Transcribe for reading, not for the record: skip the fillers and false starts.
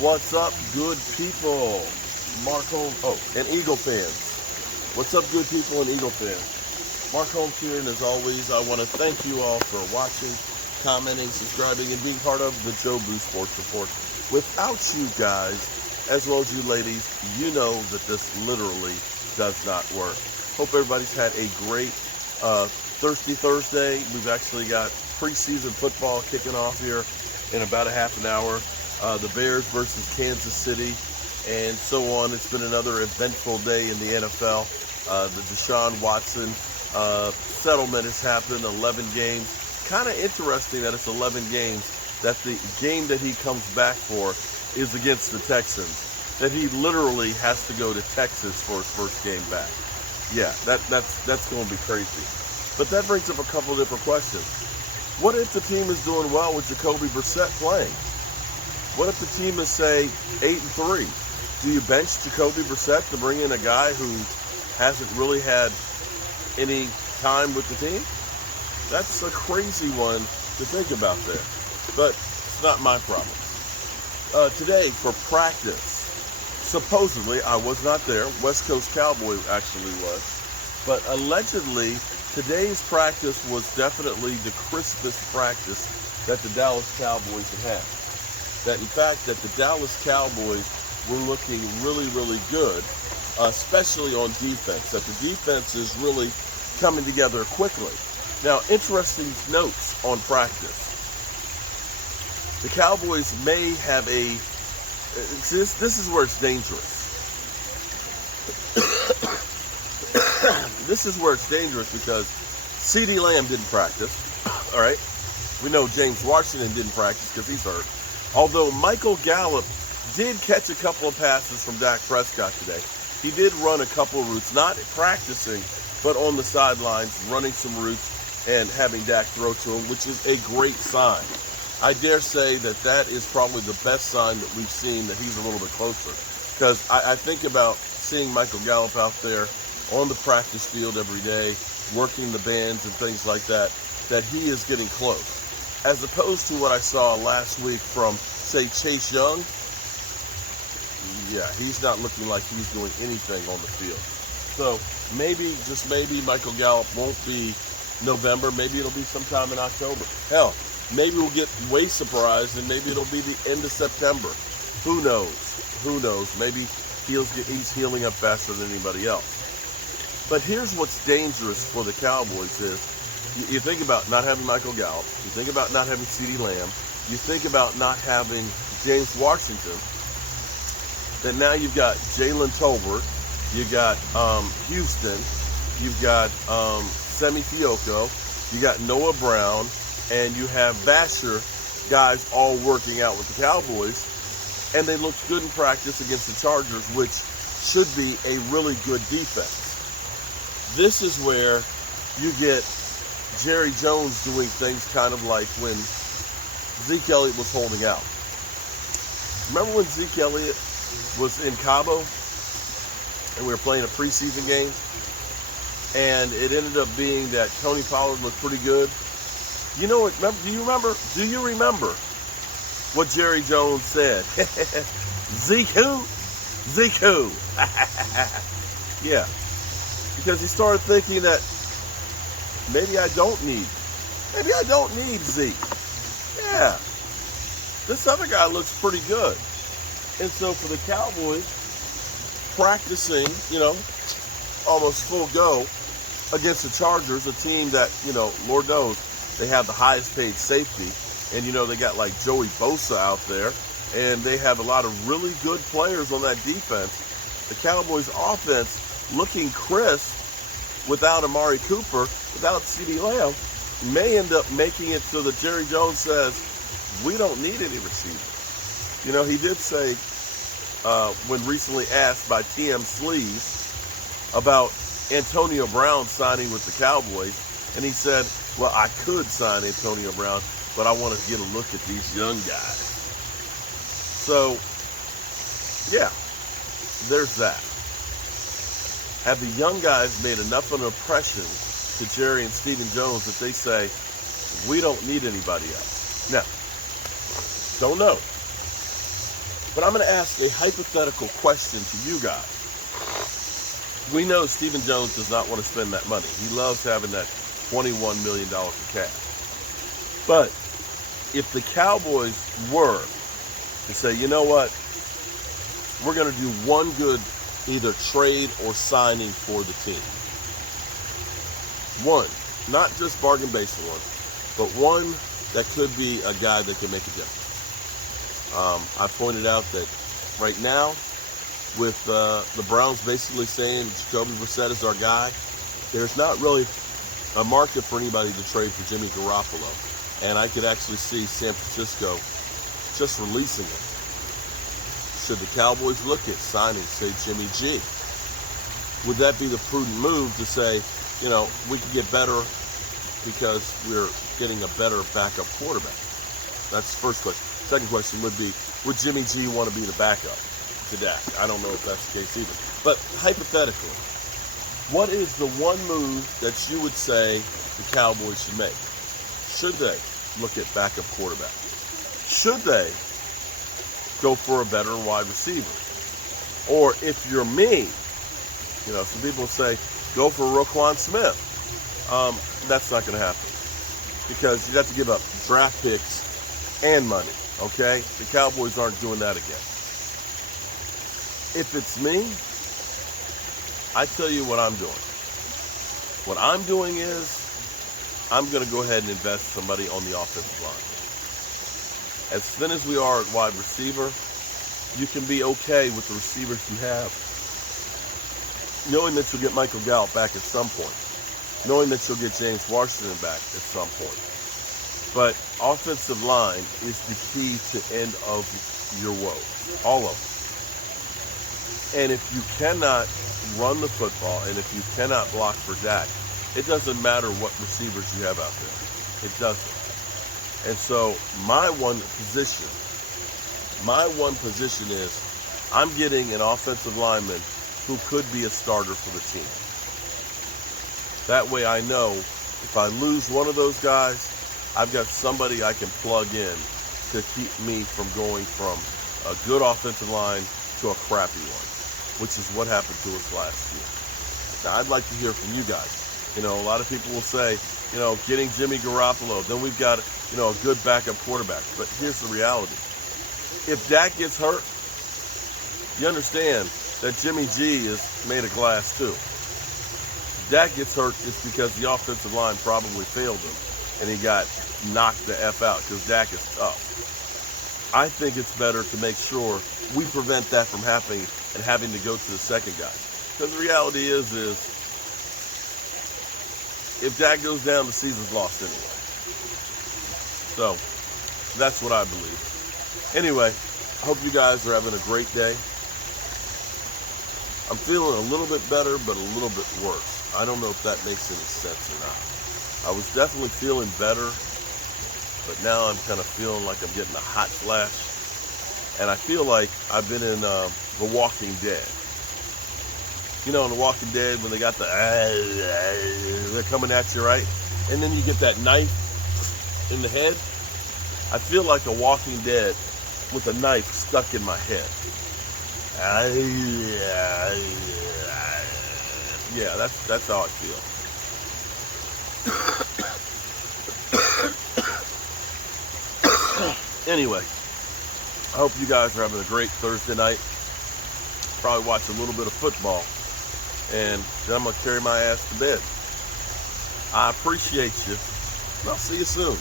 What's up, good people? Mark Holmes. Oh, and Eagle fans. What's up, good people and Eagle fans? Mark Holmes here, and as always, I want to thank you all for watching, commenting, subscribing, and being part of the Joe Boo Sports Report. Without you guys, as well as you ladies, you know that this literally does not work. Hope everybody's had a great Thirsty Thursday. We've actually got preseason football kicking off here in about a half an hour. The Bears versus Kansas City, and so on. It's been another eventful day in the NFL. The Deshaun Watson settlement has happened, 11 games. Kind of interesting that it's 11 games, that the game that he comes back for is against the Texans, that he literally has to go to Texas for his first game back. Yeah, that's going to be crazy. But that brings up a couple of different questions. What if the team is doing well with Jacoby Brissett playing? What if the team is, say, 8-3? Do you bench Jacoby Brissett to bring in a guy who hasn't really had any time with the team? That's a crazy one to think about there. But it's not my problem. Today, for practice, supposedly, I was not there. West Coast Cowboy actually was. But allegedly, today's practice was definitely the crispest practice that the Dallas Cowboys had had. That in fact, that the Dallas Cowboys were looking really, really good, especially on defense. That the defense is really coming together quickly. Now, interesting notes on practice. The Cowboys may have this is where it's dangerous. This is where it's dangerous because Ceedee Lamb didn't practice. All right. We know James Washington didn't practice because he's hurt. Although Michael Gallop did catch a couple of passes from Dak Prescott today. He did run a couple of routes, not practicing, but on the sidelines, running some routes and having Dak throw to him, which is a great sign. I dare say that is probably the best sign that we've seen that he's a little bit closer. Because I think about seeing Michael Gallop out there on the practice field every day, working the bands and things like that, that he is getting close. As opposed to what I saw last week from, say, Chase Young. Yeah, he's not looking like he's doing anything on the field. So maybe, just maybe, Michael Gallup won't be November. Maybe it'll be sometime in October. Hell, maybe we'll get way surprised and maybe it'll be the end of September. Who knows? Who knows? Maybe he's healing up faster than anybody else. But here's what's dangerous for the Cowboys is, you think about not having Michael Gallup, you think about not having Ceedee Lamb, you think about not having James Washington, then now you've got Jalen Tolbert, you got Houston, you've got Semi Fioco, you got Noah Brown, and you have Basher, guys all working out with the Cowboys, and they looked good in practice against the Chargers, which should be a really good defense. This is where you get Jerry Jones doing things kind of like when Zeke Elliott was holding out. Remember when Zeke Elliott was in Cabo and we were playing a preseason game and it ended up being that Tony Pollard looked pretty good? You know what? Do you remember what Jerry Jones said? Zeke who? Zeke who? Yeah. Because he started thinking that maybe I don't need Zeke. Yeah. This other guy looks pretty good. And so for the Cowboys, practicing, almost full go against the Chargers, a team that, Lord knows, they have the highest paid safety. And, they got like Joey Bosa out there. And they have a lot of really good players on that defense. The Cowboys offense looking crisp without Amari Cooper, without Ceedee Lamb, may end up making it so that Jerry Jones says, we don't need any receivers. He did say, when recently asked by TM Sleeves about Antonio Brown signing with the Cowboys, and he said, well, I could sign Antonio Brown, but I want to get a look at these young guys. So, yeah, there's that. Have the young guys made enough of an impression to Jerry and Stephen Jones that they say, we don't need anybody else? Now, don't know. But I'm going to ask a hypothetical question to you guys. We know Stephen Jones does not want to spend that money. He loves having that $21 million for cash. But if the Cowboys were to say, you know what, we're going to do one good either trade or signing for the team. One, not just bargain basement one, but one that could be a guy that can make a difference. I pointed out that right now, with the Browns basically saying Jacoby Brissett is our guy, there's not really a market for anybody to trade for Jimmy Garoppolo. And I could actually see San Francisco just releasing him. Should the Cowboys look at signing, say, Jimmy G? Would that be the prudent move to say, you know, we could get better because we're getting a better backup quarterback? That's the first question. Second question would be, would Jimmy G want to be the backup to Dak? I don't know if that's the case either. But hypothetically, what is the one move that you would say the Cowboys should make? Should they look at backup quarterback? Should they go for a veteran wide receiver? Or if you're me, you know, some people say, go for Roquan Smith. That's not going to happen because you'd have to give up draft picks and money, okay? The Cowboys aren't doing that again. If it's me, I tell you what I'm doing. What I'm doing is I'm going to go ahead and invest somebody on the offensive line. As thin as we are at wide receiver, you can be okay with the receivers you have, knowing that you'll get Michael Gallop back at some point, knowing that you'll get James Washington back at some point. But offensive line is the key to end of your woes, all of them. And if you cannot run the football and if you cannot block for Dak, it doesn't matter what receivers you have out there. It doesn't. And so my one position is I'm getting an offensive lineman who could be a starter for the team. That way I know if I lose one of those guys, I've got somebody I can plug in to keep me from going from a good offensive line to a crappy one, which is what happened to us last year. Now, I'd like to hear from you guys. You know, a lot of people will say, you know, getting Jimmy Garoppolo, then we've got, you know, a good backup quarterback. But here's the reality. If Dak gets hurt, you understand that Jimmy G is made of glass too. If Dak gets hurt, it's because the offensive line probably failed him and he got knocked the F out because Dak is tough. I think it's better to make sure we prevent that from happening and having to go to the second guy. Because the reality is if Dak goes down, the season's lost anyway. So that's what I believe. Anyway, I hope you guys are having a great day. I'm feeling a little bit better, but a little bit worse. I don't know if that makes any sense or not. I was definitely feeling better, but now I'm kind of feeling like I'm getting a hot flash. And I feel like I've been in The Walking Dead. You know, in The Walking Dead, when they got they're coming at you, right? And then you get that knife in the head. I feel like a Walking Dead with a knife stuck in my head. Yeah, that's how I feel. Anyway, I hope you guys are having a great Thursday night. Probably watch a little bit of football, and then I'm going to carry my ass to bed. I appreciate you, and I'll see you soon.